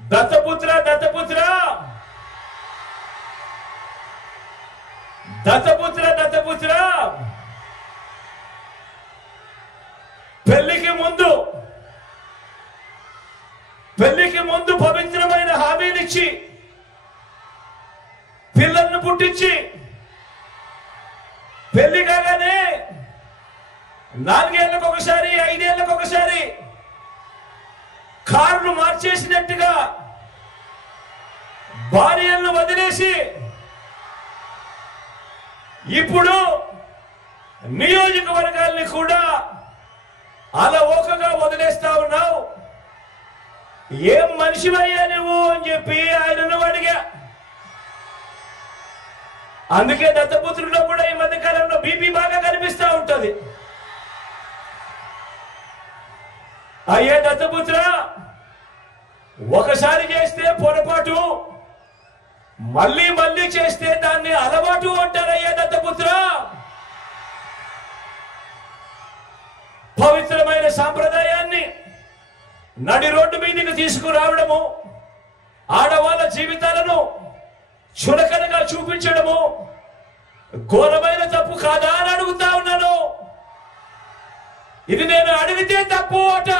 దత్తపుత్ర దత్తపుత్ర దత్తపుత్ర దత్తపుత్ర పెళ్లికి ముందు పవిత్రమైన హామీనిచ్చి పిల్లలను పుట్టించి పెళ్లి కాగానే 4 ఏళ్లకు ఒకసారి 5 ఏళ్లకు ఒకసారి కార్లు మార్చేసినట్టుగా భార్యలను వదిలేసి ఇప్పుడు నియోజకవర్గాల్ని కూడా అలవోకగా వదిలేస్తా ఉన్నావు. ఏం మనిషివయ్యా నువ్వు అని చెప్పి ఆయనను అడిగా. అందుకే దత్తపుత్రుల్లో కూడా ఈ మధ్య కాలంలో బీపీ బాగా కనిపిస్తా ఉంటది. అయ్యే దత్తపుత్ర, ఒకసారి చేస్తే పొరపాటు, మళ్ళీ మళ్ళీ చేస్తే దాన్ని అలవాటు అంటారయ్యా దత్తపుత్ర. పవిత్రమైన సాంప్రదాయాన్ని నడి రోడ్డు మీదకి తీసుకురావడము, ఆడవాళ్ళ జీవితాలను చులకనగా చూపించడము ఘోరమైన తప్పు కాదా అని అడుగుతా ఉన్నాను. ఇది నేను అడిగితే తప్పు అట.